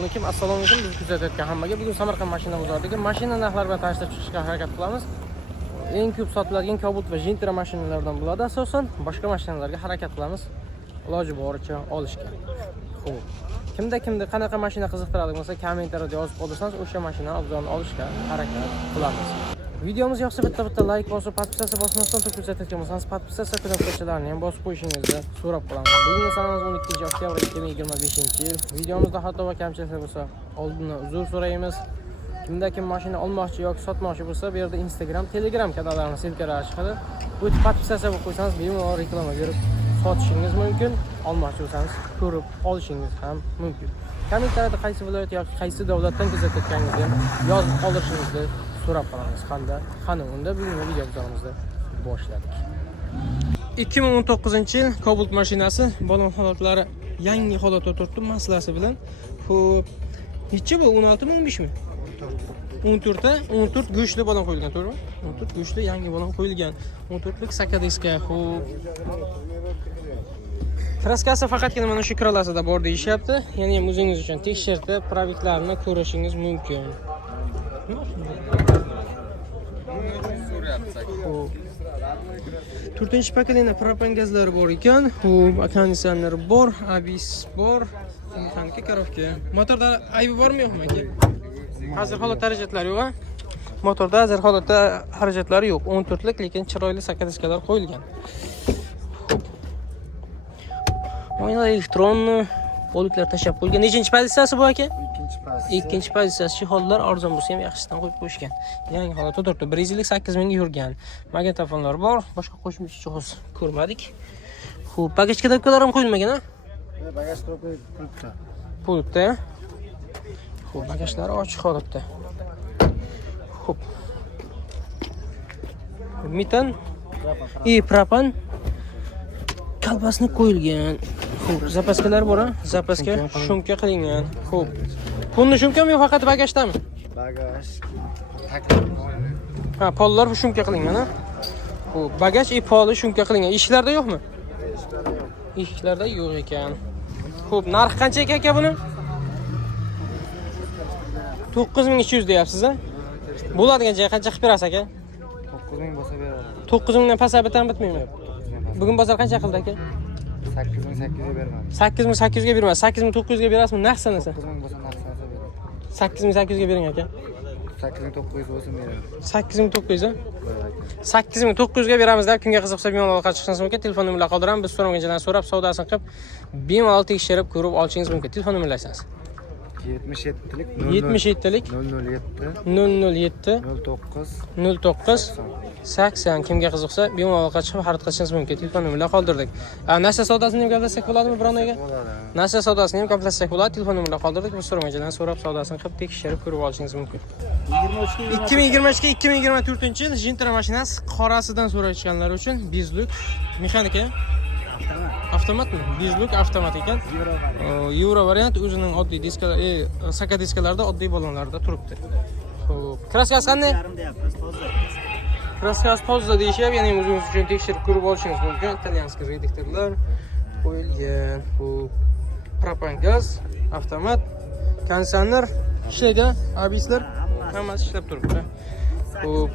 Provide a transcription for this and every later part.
alaykum. Biz kuzatayotgan hammaga bugun Samarqand mashina bozoriga mashina narxlari bilan tanishtirib chiqishga harakat qilamiz. Eng ko'p sotiladigan Cobalt va Gentra mashinalardan bo'ladi asosan. Boshqa mashinalarga harakat qilamiz. Iloji boricha olishga. Xo'p. Kimda qanaqa mashina qiziqtiradi bo'lsa, kommentariyada yozib qoldirsangiz, o'sha mashina obzorini olishga harakat qilamiz. Videomiz yoqsa bitta like bosib, podpisatsiya bosmasdan turib kuzatayotgan bo'lsangiz, podpisatsiya knopkachalarini ham bosib qo'yishingizni so'rab qolaman. Bugun sanamiz 12-oktyabr 2025-yil. Videomizda xato va kamchiliklar bo'lsa, oldindan uzr so'raymiz. Kimda kim mashina olmoqchi yoki sotmoqchi bo'lsa, bu yerda Instagram, Telegram kanallarni silkalari chiqadi. Bu podpisatsiya qilib qo'ysangiz, bemalol reklama berib sotishingiz mumkin. Olmoqchi bo'lsangiz, ko'rib olishingiz ham mumkin. Kommentariyada qaysi viloyat yoki qaysi davlatdan kuzatayotganingizni yozib qoldirishingizni so'rab qolamiz. Qani unda bugungi videomizni boshladik. 2019-yil Cobalt mashinasi balon holatlari yangi holatda turibdi masalasi bilan. Xo'p, necha bu 16 mi 15 mi? 14 go'shtli balon qo'yilgan, to'g'rimi? 14 go'shtli yangi balon qo'yilgan. 14lik sakadiska. Xo'p. Kraskasi faqatgina mana shu kralasida bor deyishyapti. Ya'ni ham o'zingiz uchun tekshirib, proviklarini ko'rishingiz mumkin. To'rtinchi pokoleniya propan gazlari bor ekan. Xo'p, konditsioner bor, ABS bor, mexanika коробка. Motorda aybi bormi yo'qmi aka? Hozir holat xarajatlari yo'q-a? Motorda hozir holatda xarajatlari yo'q. 14lik, lekin chiroyli sakadiskalar qo'yilgan. Oyna elektronni poliklar tashab qo'ygan. Nechinchi pozitsiyasi bu aka? Ikkinchi pozitsiyasi. Chihollar arzon bo'lsa ham yaxshisidan qo'yib qo'yishgan. Yangi holatda turibdi. 1 yillik 8000 ga yurgan. Magnitofonlar bor, boshqa qo'shimcha jihoz ko'rmadik. Xo'p, bagaj kadavkalar ham qo'yilmagan-a? Bagaj pultda. Pultda. Xo'p, bagajlari ochiq holatda. Xo'p. Metan propan kalbasni qo'yilgan. Xo'p, zapaskalar bor-a? Zapaska shumka qilingan. Xo'p. Pulni shumkami yo faqat bagajdami? Bagaj. Ha, pollar shumka qilingan-a? Xo'p, bagaj poli shumka qilingan. Eshiklarda yo'qmi? Eshiklarda yo'q ekan. Xo'p, narxi qancha ekan aka buni? 9200 deyapsiz-a? Bo'ladigan joy qancha qilib berasiz aka? 9000 bo'lsa beraman. 9000 dan pasab bitam bitmaymi? Bugun bozor qancha qildi aka? 8800 ga beraman. 8800 ga bermas. 8900 ga berasizmi? Naqd sanasa. 9000 bo'lsa naqd sanasa beraman. 8800 ga bering aka. 8900 bo'lsa beraman. 8900 a? 8900 ga beramiz deb kunga qiziqsa bemalol aloqa chiqishingiz mumkin. Telefon nomerlarini qoldiramiz. Biz so'ramagan joylarni so'rab, savdosini qilib, bemalol tekshirib ko'rib olishingiz mumkin. Telefon nomerlaringiz 77lik 77lik 007 09 80. Kimga qiziqsa bemalol aloqa chiqib xarid qilishingiz mumkin. Telefon nomerlarini qoldirdik. Nasha savdosini ham gaplashsak bo'ladimi bironaga? bo'ladi. Nasha savdosini ham gaplashsak bo'ladi. Telefon nomerlarini qoldirdik. Biz so'ramagan joylarni so'rab, savdosini qilib tekshirib ko'rib olishingiz mumkin. 2022-2024-yil Gentra mashinasi qorasidan so'rayotganlar uchun Bizluk mexanika avtomatmi? Bizluk avtomat ekan. Euro variant o'zining oddiy diskalar, sakadiskalarda oddiy balonlarda turibdi. Xo'p, kraskasi qanday? Kraskasi toza deyishyapti, ya'ni o'zingiz uchun tekshirib ko'rib olishingiz mumkin. Italyanskiy reduktorlar qo'yilgan. Xo'p, propan gaz, avtomat, konditsioner ishlaydi, ABSlar hammasi ishlab turibdi. Xo'p,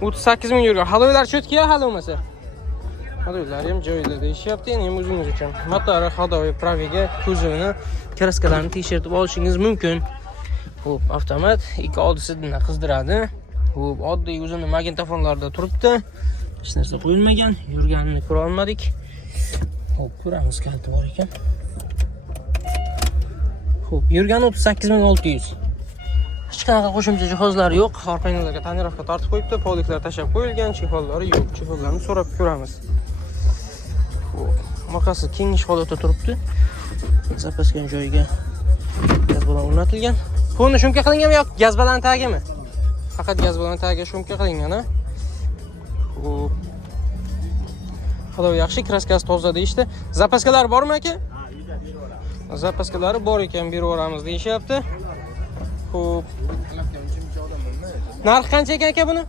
38 ming yurgan. Haloylar cho'tkiya hali bo'lmasa. Haloylar ham joyida deyishyapti, ya'ni o'zingiz uchun motori, hadovi, praviga, kuzovini, kraskalarini tekshirib olishingiz mumkin. Xo'p, avtomat 2 sidini qizdiradi. Xo'p, oddiy o'zining magnitofonlarida turibdi. Hech narsa qo'yilmagan, yurganini ko'ra olmadik. Xo'p, ko'ramiz kaliti bor ekan. Xo'p, yurgani 38600. Hech qanaqa qo'shimcha jihozlari yo'q. Orqangizlarga tonirovka tortib qo'yibdi, poliklar tashab qo'yilgan, chihollari yo'q. Chihollarni so'rab ko'ramiz. Xo'p, maqasi keng holatda turibdi. Zapaskan joyiga gaz balon o'rnatilgan. Pulni shumka qilinganmi yoki gaz balon tagimi? Faqat gaz balon tagiga shumka qilingan-a? Xo'p. Halo, yaxshi, kraskasi toza deyishdi. Zapaskalar bormi aka? Ha, uyda beraveramiz. Zapaskalari bor ekan, beraveramiz deyishyapti. Xo'p. Narxi qancha ekan aka buni?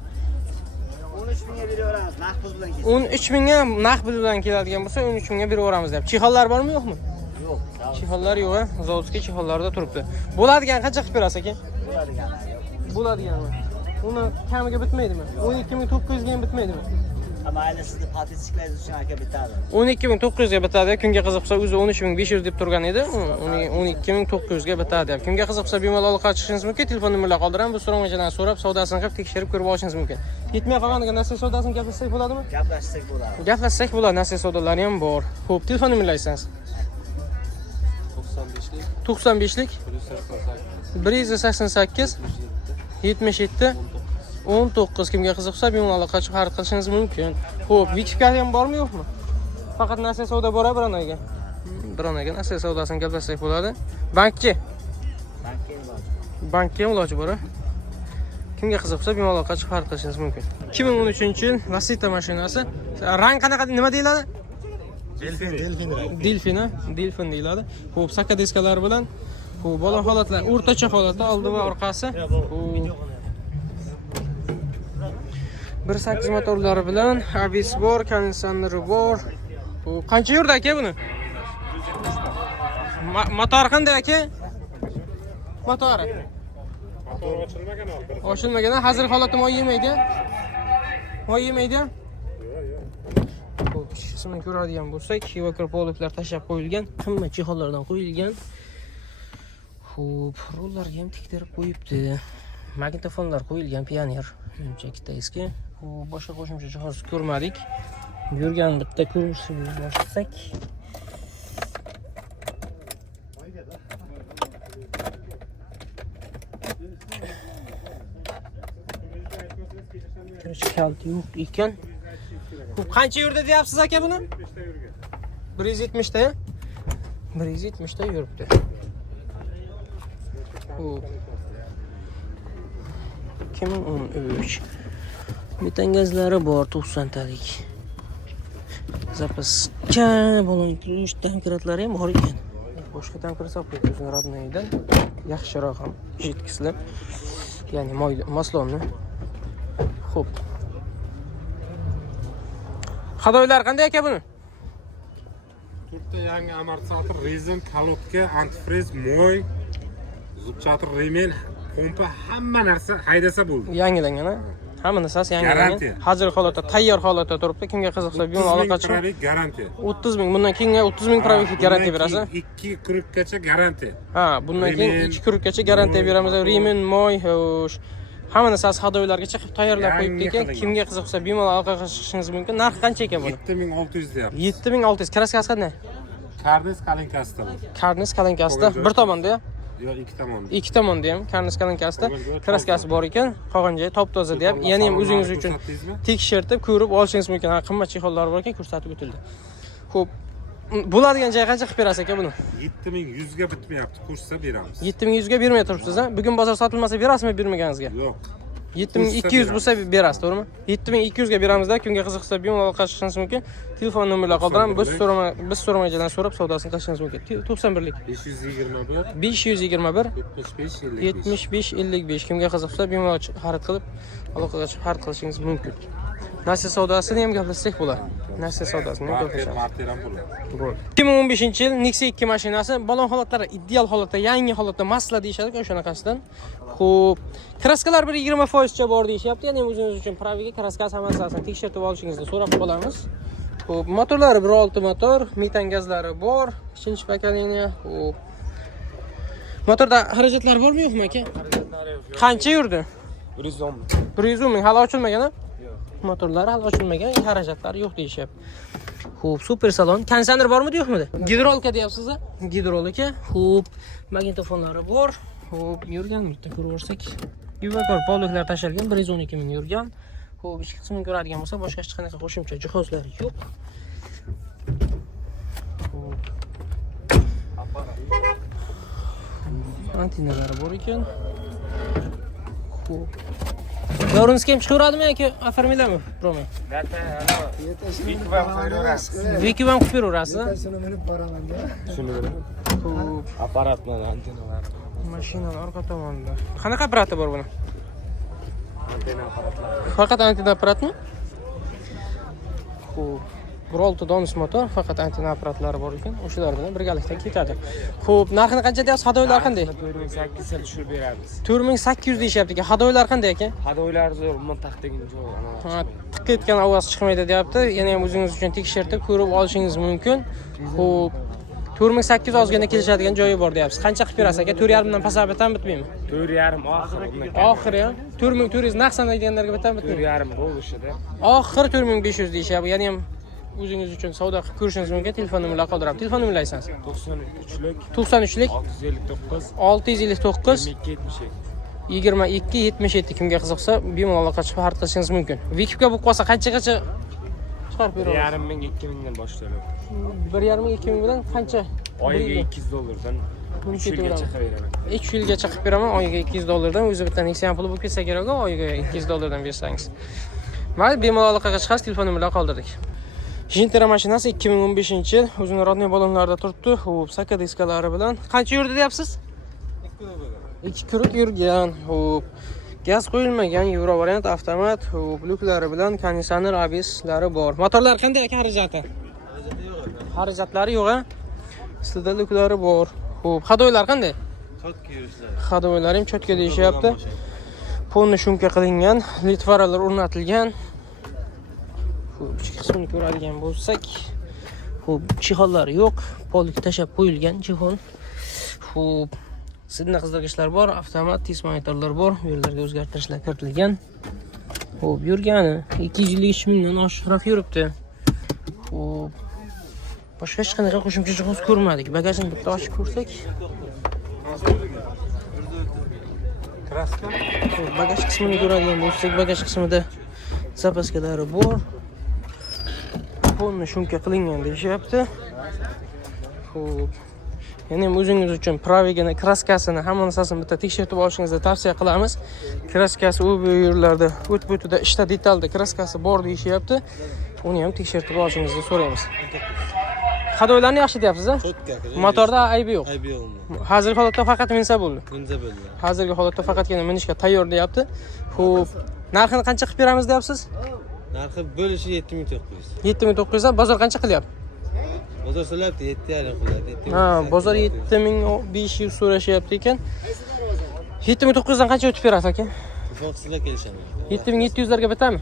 13 mingga beraveramiz, naqd pul bilan kelsa. 13 mingga naqd pul bilan keladigan bo'lsa, 13 mingga beraveramiz deb. Chihollar bormi yo'qmi? Yo'q, yo'q. Chexollar yo'q, ha? Zavodskiy chexollarda turibdi. Bo'ladigan qancha qilib berasiz aka? Bo'ladiganlar yo'q. Bo'ladiganmi? Uni kamiga bitmaydimi? 12900 ga ham bitmaydimi? Mayli sizni podpischiklar uchun aka bitadi. 12900 ga bitadi. Kunga qiziqsa o'zi 13500 deb turgan edi. Uni 12900 ga bitadi. Kunga qiziqsa bemalol aloqa qilishingiz mumkin. Telefon nomerlarini qoldiraman. Bu so'rovnomadan so'rab, savdosini qilib tekshirib ko'rib olishingiz mumkin. Yetmay qolganiga nasib savdosini gaplashsak bo'ladimi? Gaplashsak bo'ladi. Gaplashsak bo'ladi. Nasib savdolari ham bor. Xo'p, telefon nomerlaringiz 95lik 188 77 19. Kimga qiziqsa bemalol aloqa qilib xarid qilishingiz mumkin. Xo'p, Wikipedia ham bormi yo'qmi? Faqat narsa savdo bor bironaga. Bironaga narsa savdosini gaplashsak bo'ladi. Bankchi. Bankka ham iloji bor. Kimga qiziqsa bemalol aloqa qilib xarid qilishingiz mumkin. 2013-yil Lacetti mashinasi. Rang qanaqa, nima deyiladi? Delfin deyiladi. Xo'p, saka diskalari bilan bu bola holatlar, o'rtacha holatda oldi va orqasi. 1.8 motorlari bilan ABS bor, konditsioneri bor. Bu qancha yurdi aka buni? Motor qanday aka? Motori. Ochilmagan, hozir holatda moy yemaydi. Moy yemaydi. Xo'p, shuni ko'radigan bo'lsak, Kiva Kropoliklar tashab qo'yilgan, qimmat chexollardan qo'yilgan. Xo'p, rollarga ham tiktirib qo'yibdi. Magnitofonlar qo'yilgan, Pioneer. Shunchaki eski. Boshqa qo'shimcha jihoz ko'rmadik. Yurgan bitta ko'rishni boshlasak. Kalti yo'q ekan. Xo'p, qancha yurdi deyapsiz aka buni? 170 ta. 170 ta yuribdi. Xo'p. 2013. Metan gazlari bor 90 talik. Zapaska bo'lgan tankratlari ham bor ekan. Boshqa tankrat olib o'zini rodnoydan yaxshiroq ham jetkislar. Ya'ni maslonni. Xo'p. Hadoylar qanday aka buni? To'rtta yangi amortizator, rezin, kalotka, antifriz, moy, zubchator, remen, pompa, hamma narsa haydasa bo'ldi. Yangilangan, ha? Hamma narsasi yangilangan. Hozir holatda, tayyor holatda turibdi. Kimga qiziqsa bemalol aloqa qilib. Garantiya. 30 ming. Bundan keyin 30 ming probek garantiya berasiz. 2 kurukgacha garantiya. Ha, bundan keyin 2 kurukgacha garantiya beramiz. Remen, moy, xo'sh. Hamma narsasi hadoylargacha qilib tayyorlab qo'yibdi ekan. Kimga qiziqsa bemalol aloqa qilishingiz mumkin. Narxi qancha ekan buni? 7600 deyapti. 7600. Kraskasi qanday? Karnes kalinkasida bor. Karnes kalinkasida bir tomonda. Yo, ikki tomonda. Ikki tomonda ham karnes kalinkasida kraskasi bor ekan. Qolgan joyi top-toza deb, yana ham o'zingiz uchun tekshirtib ko'rib olishingiz mumkin. Ha, qimmat chexollari bor ekan, ko'rsatib o'tildi. Xo'p, bo'ladigan joy qancha qilib berasiz aka buni? 7100 ga bitmayapti, ko'rsa beramiz. 7100 ga bermay turibsiz, ha? Bugun bozor sotilmasa berasizmi, bermaganingizga? Yo'q. 7200 bo'lsa berasiz, to'g'rimi? 7200 ga beramizda, kunga qiziqsa bemalol aloqa qilishingiz mumkin. Telefon nomerlarini qoldiraman, biz so'ramajadan so'rab savdosini qilishingiz mumkin. 91lik 521 75 55. Kimga qiziqsa bemalol xarid qilib aloqaga chiqib xarid qilishingiz mumkin. Nasiya savdosini ham gaplashsak bo'ladi. Nasiya savdosini ham gaplashamiz. Bo'ldi. 2015-yil Nexia 2 mashinasi balon holatlari ideal holatda, yangi holatda masla deyishadi, o'shanaqasidan. Xo'p, kraskalar 20% cha bor deyishyapti. Ya'ni o'zingiz uchun praviga kraskasi hammasini tekshirib olishingizni so'rab qolamiz. Xo'p, motorlari 1.6 motor, metan gazlari bor, 2-pokoleniya. Xo'p. Motorda xarajatlar bormi yo'qmi aka? Xarajatlari yo'q. Qancha yurdi? 110 ming. 110 ming. Hali ochilmagan, ha? Motorlari hali ochilmagan, xarajatlari yo'q deyishyapti. Xo'p, super salon. Konditsioner bormi yo'qmi? Gidrolka deyapsiz-a? Gidrolka. Xo'p, magnitofonlari bor. Xo'p, yurgan bitta ko'rib o'rsak. Yuvakor poluklar tashalgan, 112 ming yurgan. Xo'p, ichki qismini ko'radigan bo'lsa, boshqa hech qanaqa qo'shimcha jihozlar yo'q. Xo'p. Antenalari bor ekan. Xo'p. Davrinskiy ham chiqaradimi yoki oformiladimi? Promo. Viki ham qilib beraverasiz. Shuni minib boraman-da. Shuni bilan. Xo'p, Apparat bilan antenalar. mashinaning orqa tomonida. Qanaqa apparati bor buni? Antena apparatlari. Faqat antena apparatmi? Xo'p. 1.6 donus motor, faqat antena apparatlari bor ekan. O'shalar bilan birgalikda ketadi. Xo'p, narxini qancha deyapsiz? Hadoylar qanday? 4800 ga tushirib beramiz. 4800 deyapti ekan. Hadoylar qanday ekan? Hadoylar zo'r, umuman taqdegin jo'q. Ha, tiq etgan ovoz chiqmaydi deyapti. Yana ham o'zingiz uchun tekshirib ko'rib olishingiz mumkin. Xo'p, 4800 ozgina kelishadigan joyi bor deyapsiz. Qancha qilib berasiz aka? 4.5 dan pasab bitam bitmaymi? 4.5 oxiri. Oxiri ham 4400 naqsan aytganlarga bitam bitmaymi? 4.5 bo'lishida. Oxiri 4500 deyishyapti. Ya'ni ham o'zingiz uchun savdo qilib ko'rishingiz mumkin. Telefon nomerini qoldiramiz. Telefon nomerini aytsangiz. 93lik 93lik 659 2277 kimga qiziqsa bemalol aloqa chiqib xarid qilishingiz mumkin. Vikipga bo'lib qolsa qanchagacha chiqarib berasiz? 1.5 ming 2 mingdan boshlanadi. 1.5 2 ming bilan qancha? Oyiga $200dan 3 yilgacha qilib beraman. 3 yilgacha qilib beraman. Oyiga $200dan o'zi bitta Nexia puli bo'lib ketsa kerak, oyiga $200dan bersangiz. Mayli, bemalol aloqaga chiqasiz, telefon nomerini qoldirdik. Jintera mashinasi 2015-yil o'zining rodniy balonlarida turibdi. Xo'p, saka diskalari bilan qancha yurdi deyapsiz? 2 kuruq yurgan. Xo'p, gaz qo'yilmagan Euro variant avtomat, xo'p, lyuklari bilan konditsioner abislari bor. Motorlar qanday ekan xarajati? Xarajatlari yo'q-a? Ustida lyuklari bor. Xo'p, hadoylar qanday? Chotka yurishlar. Hadoylar ham chotka deyishyapti. Ponni shumka qilingan, litvaralar o'rnatilgan. Xo'p, ichki qismini ko'radigan bo'lsak, xo'p, chexollari yo'q, polga tashab qo'yilgan chexol. Xo'p, sidna qizdirgichlar bor, avtomat tez monitorlar bor, yo'llarga o'zgartirishlar kiritilgan. Xo'p, yurgani 253 mingdan oshiqroq yuribdi. Xo'p, boshqa hech qanaqa qo'shimcha jihoz ko'rmadik. Bagajni bitta ochib ko'rsak. Xo'p, bagaj qismini ko'radigan bo'lsak, bagaj qismida zapaskalari bor. Ponni shumka qilingan deyishyapti. Xo'p, ya'ni o'zingiz uchun pravigini, kraskasini, hamma narsasini bitta tekshirib olishingizni tavsiya qilamiz. Kraskasi u yerlarda o't-o'tida ishda detalda kraskasi bor deyishyapti. Uni ham tekshirib olishingizni so'raymiz. Hadoylarni yaxshi deyapsiz-a? Chotka. Motorda aybi yo'q. Aybi yo'qmi? Hozirgi holatda faqat minsa bo'ldi. Minsa bo'ldi. Hozirgi holatda faqatgina minishga tayyor deyapti. Xo'p, narxini qancha qilib beramiz deyapsiz? Narxi bo'lishi 7900. 7900 dan bozor qancha qilyapti? Bozor so'rabdi 7.5 qiladi. Ha, bozor 7500 so'rashyapti ekan. 7900 dan qancha o'tib berasiz aka? Foxsizlar kelishadi. 7700 larga bitami?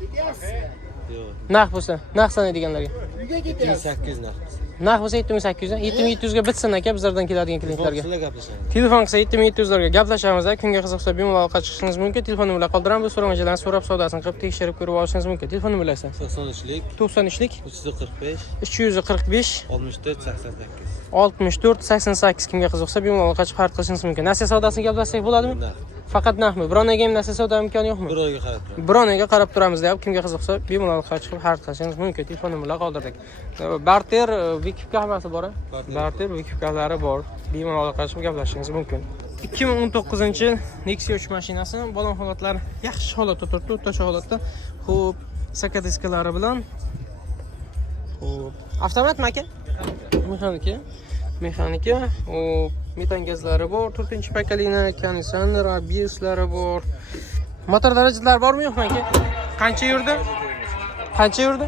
Yo'q. Narx bo'lsa, narx sanaydiganlarga. 7800 narx. Narx bo'lsa 7800 dan 7700 ga bitsin aka bizlardan keladigan klientlarga. Foxsizlar gaplashadi. Telefon qilsa 7700 larga gaplashamiz. Kimga qiziqsa bemalol aloqa chiqishingiz mumkin. Telefon nomerini qoldiramiz. So'ramachilarni so'rab savdosini qilib tekshirib ko'rib olishingiz mumkin. Telefon nomerini aytsangiz. 93lik 93lik 345 345 64 88. 64 88 kimga qiziqsa bemalol aloqa chiqib xarid qilishingiz mumkin. Nasiya savdosini gaplashsak bo'ladimi? Faqat narxmi? Bironaga ham nasiya savdo imkoni yo'qmi? Bir oyga qarab turamiz. Bironaga qarab turamiz deyapti. Kimga qiziqsa bemalol aloqa chiqib xarid qilishingiz mumkin. Telefon nomerini qoldirdik. Barter, Vikipka hammasi bor-a? Barter, Vikipkalari bor. Bemalol aloqa chiqib gaplashishingiz mumkin. 2019-yil Nexia 3 mashinasi balon holatlari yaxshi holatda turibdi, o'rtacha holatda. Xo'p, saka diskalari bilan. Xo'p, avtomatmi aka? Mexanika. Xo'p, metan gazlari bor, 4-pakalina, konditsioner, abislari bor. Motor darajalari bormi yo'qmi aka? Qancha yurdi?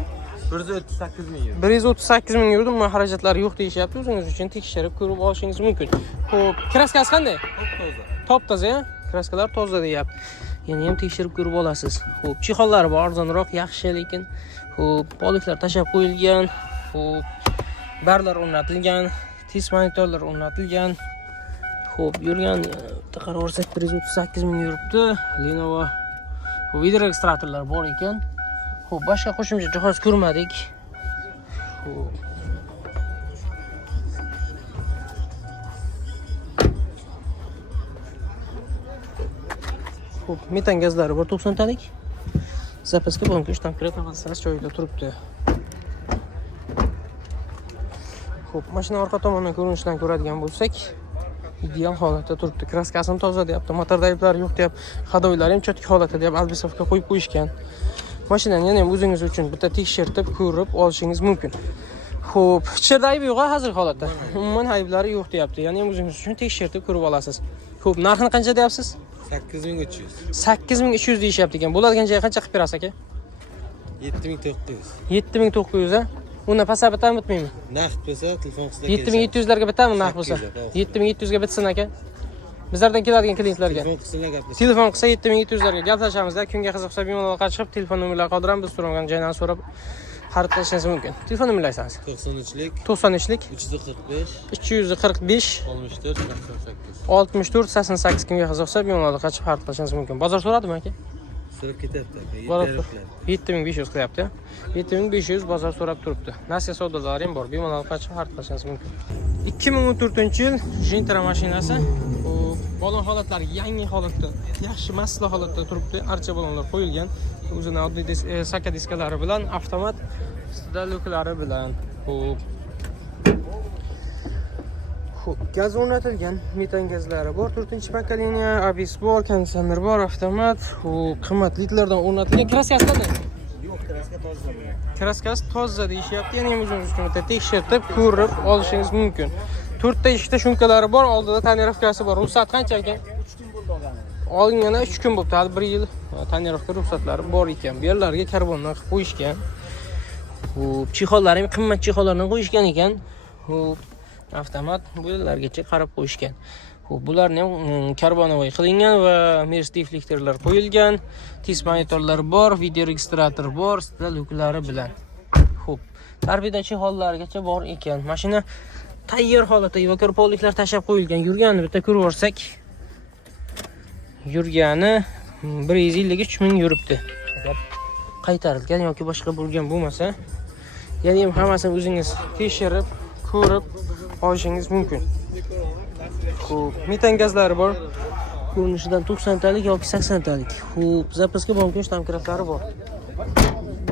138 ming euro. 138 ming yurdi, ammo xarajatlari yo'q deyishyapti. O'zingiz uchun tekshirib ko'rib olishingiz mumkin. Xo'p, kraskasi qanday? Top toza, kraskalar toza deyapti. Yana ham tekshirib ko'rib olasiz. Xo'p, chexollari bor, arzonroq, yaxshi lekin. Xo'p, poliklar tashab qo'yilgan. Xo'p, barlar o'rnatilgan, tez monitorlar o'rnatilgan. Xo'p, yurgan qarab o'rsak 138 ming yuribdi. Lenovo video registratorlar bor ekan. Xo'p, boshqa qo'shimcha jihoz ko'rmadik. Xo'p. Xo'p, metan gazlari bor 90 talik. Zapaska banka 3 tankret avvalsiz joyida turibdi. Xo'p, mashina orqa tomonidan ko'rinishidan ko'radigan bo'lsak, ideal holatda turibdi. Kraskasini toza deyapti, motorda ayblari yo'q deyapti, hadoylari ham cho'tka holatda deyapti, albisovka qo'yib qo'yishgan. Mashinani yana ham o'zingiz uchun bitta tekshirib ko'rib olishingiz mumkin. Xo'p, ichida aybi yo'q hozir holatda. Umuman ayblari yo'q deyapti. Ya'ni ham o'zingiz uchun tekshirib ko'rib olasiz. Xo'p, narxini qancha deyapsiz? 8300. 8300 deyishyapti ekan. Bo'ladigan joyga qancha qilib berasiz aka? 7900. 7900 a? Uni pasab bitami bitmaymi? Naqd bo'lsa telefon qilsa 7700 larga bitami naqd bo'lsa? 7700 ga bitsin aka. Bizlardan keladigan klientlarga. Telefon qilsa gaplashamiz. Telefon qilsa 7700 larga gaplashamiz-da. Kunga qiziqsa bemalol chiqib telefon nomerlarini qoldiramiz. Biz so'ragan joydan so'rab xarid qilishingiz mumkin. Telefon nomerlaringiz aytsangiz. 93lik 93lik 345 345 64 88. 64 88 kimga qiziqsa bemalol chiqib xarid qilishingiz mumkin. Bozor so'radimi aka? So'rab ketyapti aka. Bozor 7500. 7500 qilyapti. 7500 bozor so'rab turibdi. Nasiya savdolari ham bor. Bemalol chiqib xarid qilishingiz mumkin. 2014-yil Gentra mashinasi. Bu balon holatlari yangi holatda, yaxshi masla holatda turibdi. Archa balonlar qo'yilgan. O'zining oddiy saka diskalari bilan, avtomat stadluklari bilan. Xo'p, gaz o'rnatilgan, metan gazlari bor, 4-pokoleniya, ABS bor, konditsioner bor, avtomat, qimmat litlardan o'rnatilgan. Kraskasi qanday? Yo'q, kraska toza bo'lgan. Kraskasi toza deyishyapti. Yana ham o'zingiz uchun bitta tekshirib, ko'rib olishingiz mumkin. 4 ta ishda shumkalari bor, oldida tonirovkasi bor. Ruxsat qancha ekan? 3 kun bo'ldi olgani. Olingani 3 kun bo'libdi. Hali 1 yil tonirovka ruxsatlari bor ekan. Bu yerlarga karbondan qilib qo'yishgan. Chexollar ham qimmat chexollardan qo'yishgan ekan. Avtomat bu yerlargacha qarab qo'yishgan. Bularni ham karbonovoy qilingan va MERS deflektorlar qo'yilgan. Tiz monitorlar bor, video registrator bor, stadluklari bilan. Xo'p, tarbiyadan chexollarigacha bor ekan. Mashina tayyor holatda evakuatorliklar tashab qo'yilgan. Yurganini bitta ko'rib olsak, yurgani 153 ming yuribdi. Agar qaytarilgan yoki boshqa bo'lgan bo'lmasa, yana ham hammasini o'zingiz tekshirib, ko'rib olishingiz mumkin. Xo'p, metan gazlari bor. Ko'rinishidan 90 talik yoki 80 talik. Xo'p, zapaska bo'lgan shtamkratlari bor.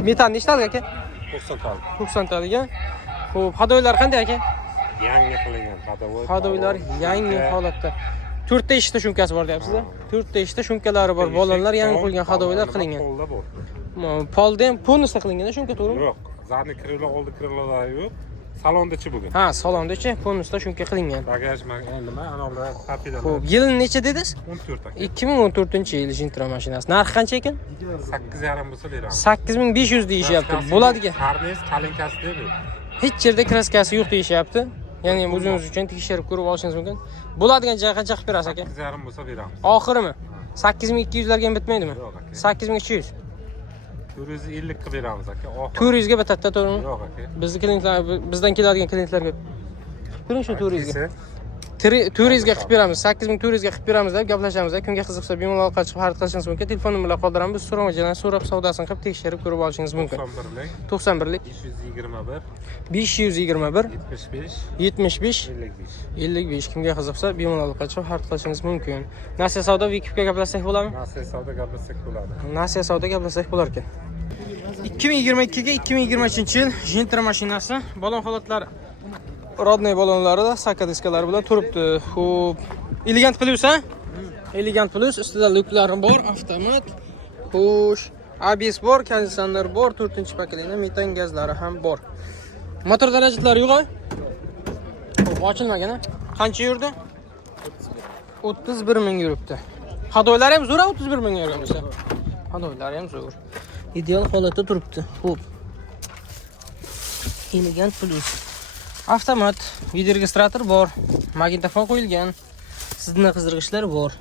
Metan nechtalik aka? 90 talik. 90 talik. Xo'p, hadoylar qanday aka? Yangi qilingan hadovoy. Hadoylar yangi holatda. 4 ta ishda shumkasi bor deyapsiz-a? 4 ta ishda shumkalari bor. Balonlar yangi qo'yilgan hadoylar qilingan. Polda ham polnisda qilingan shumka to'g'rimi? Yo'q, zadniy krilo, oldi krilolari yo'q. Salondachi bo'lgan. Ha, salondachi polnisda shumka qilingan. Bagaj nima, analar tapidalar. Xo'p, yili necha dedingiz? 14 aka. 2014-yil Gentra mashinasi. Narxi qancha ekan? 8,5 bo'lsa beramiz. 8500 deyishyapti. Bo'ladigan. Karnes kalinkasi deb. Hech yerda kraskasi yo'q deyishyapti. Ya'ni o'zingiz uchun tekshirib ko'rib olishingiz mumkin. Bo'ladigan joy qancha qilib berasiz aka? 8,5 bo'lsa beramiz. Oxirimi? 8200 larga ham bitmaydimi? Yo'q aka. 8200. 450 qilib beramiz aka. 400 ga bitadi, to'g'rimi? Yo'q aka. Bizni klientlar, bizdan keladigan klientlarga turing shu 400 ga. 400 ga qilib beramiz, 8400 ga qilib beramiz deb gaplashamiz. Kunga qiziqsa bemalol chiqib xarid qilishingiz mumkin. Telefon nomerlarini qoldiramiz. Biz so'ramachidan so'rab savdosini qilib tekshirib ko'rib olishingiz mumkin. 91lik 521 75 55 kimga qiziqsa bemalol chiqib xarid qilishingiz mumkin. Nasiya savdo Vikipga gaplashsak bo'ladimi? Nasiya savdo gaplashsak bo'ladi. Nasiya savdo gaplashsak bo'lar ekan. 2022 ga 2023-yil Gentra mashinasi balon holatlari rodnoy balonlarida saka diskalari bilan turibdi. Xo'p, Elegant Plus ha? Elegant Plus ustida luklari bor, avtomat. Xo'sh, ABS bor, konditsioner bor, 4-pokoleniya metan gazlari ham bor. Motor darajatlari yo'q-a? Xo'p, ochilmagan-a? Qancha yurdi? 31 ming yuribdi. Hadoylari ham zo'r, 31 ming yurgan bo'lsa. Hadoylari ham zo'r. Ideal holatda turibdi. Xo'p. Elegant Plus. Avtomat, video registrator bor, magnitofon qo'yilgan, sizni qizdirgichlar bor.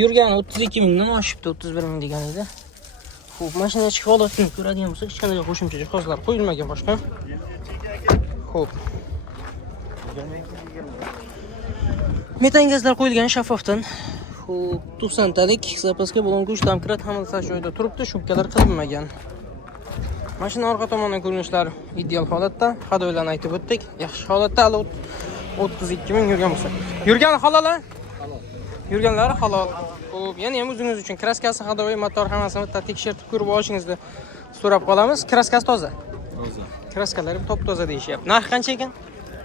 Yurgani 32 mingdan oshibdi, 31 ming degan edi. Xo'p, mashina ichki holatini ko'radigan bo'lsak, hech qanday qo'shimcha jihozlar qo'yilmagan boshqa. Xo'p. Metan gazlar qo'yilgan shaffofdan. Xo'p, 90 talik zapaska bo'lgan go'sht domkrat hammasi joyida turibdi, shumkalar qilinmagan. Mashina orqa tomonidan ko'rinishlari ideal holatda, hadoylarni aytib o'tdik. Yaxshi holatda, hali 32 ming yurgan bo'lsa. Yurgani halol-a? Halol. Yurganlari halol. Xo'p, yana ham o'zingiz uchun kraskasi, hadoy, motor hammasini bitta tekshirib ko'rib olishingizni so'rab qolamiz. Kraskasi toza. Toza. Kraskalari top toza deyishyapti. Narxi qancha ekan?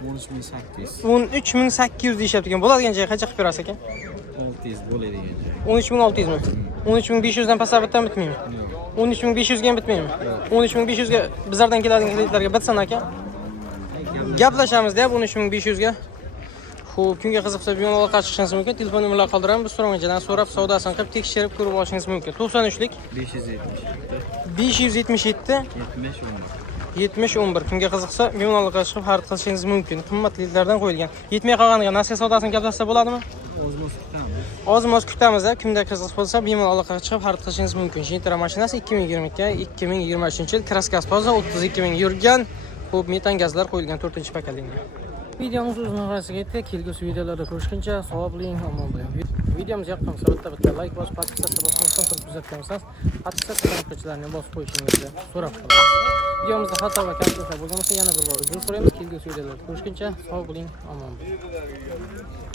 13800. 13800 deyishyapti ekan. Bo'ladigan joy qancha qilib berasiz ekan? 600 bo'ladigan joy. 13600 mi? 13500 dan pasab bitami bitmaymi? 13500 ga ham bitmaymi? 13500 ga bizlardan keladigan klientlarga bitsin aka. Gaplashamiz deb 13500 ga. Xo'p, kunga qiziqsa bemalol chiqishingiz mumkin. Telefon nomerlarini qoldiramiz. Biz so'ramachidan so'rab savdosini qilib tekshirib ko'rib olishingiz mumkin. 93lik 577 577 7011 kimga qiziqsa bemalol chiqib xarid qilishingiz mumkin. Qimmatlilardan qo'yilgan. Yetmay qolganiga nasiya savdosini gaplashsa bo'ladimi? O'zimiz kutamiz. Ozmoz kutamiz. Kimda qiziq bo'lsa bemalol chiqib xarid qilishingiz mumkin. Gentra mashinasi 2022-2023 yil kraskasi toza 32 ming yurgan. Xo'p, metan gazlar qo'yilgan 4-paketli. Videomiz o'z nihoyasiga yetdi. Kelgusi videolarda ko'rishguncha sog' bo'ling, omon bo'ling. Videomiz yoqqan bo'lsa bitta like bosib, podpisatsiya bosmasdan turib kuzatgansiz, podpisatsiya qiluvchilarni bosib qo'yishingizni so'rab qolaman. Videomizda xato va kamchiliklar bo'lgan bo'lsa yana bir bor uzr so'raymiz. Kelgusi videolarda ko'rishguncha sog' bo'ling, omon bo'ling.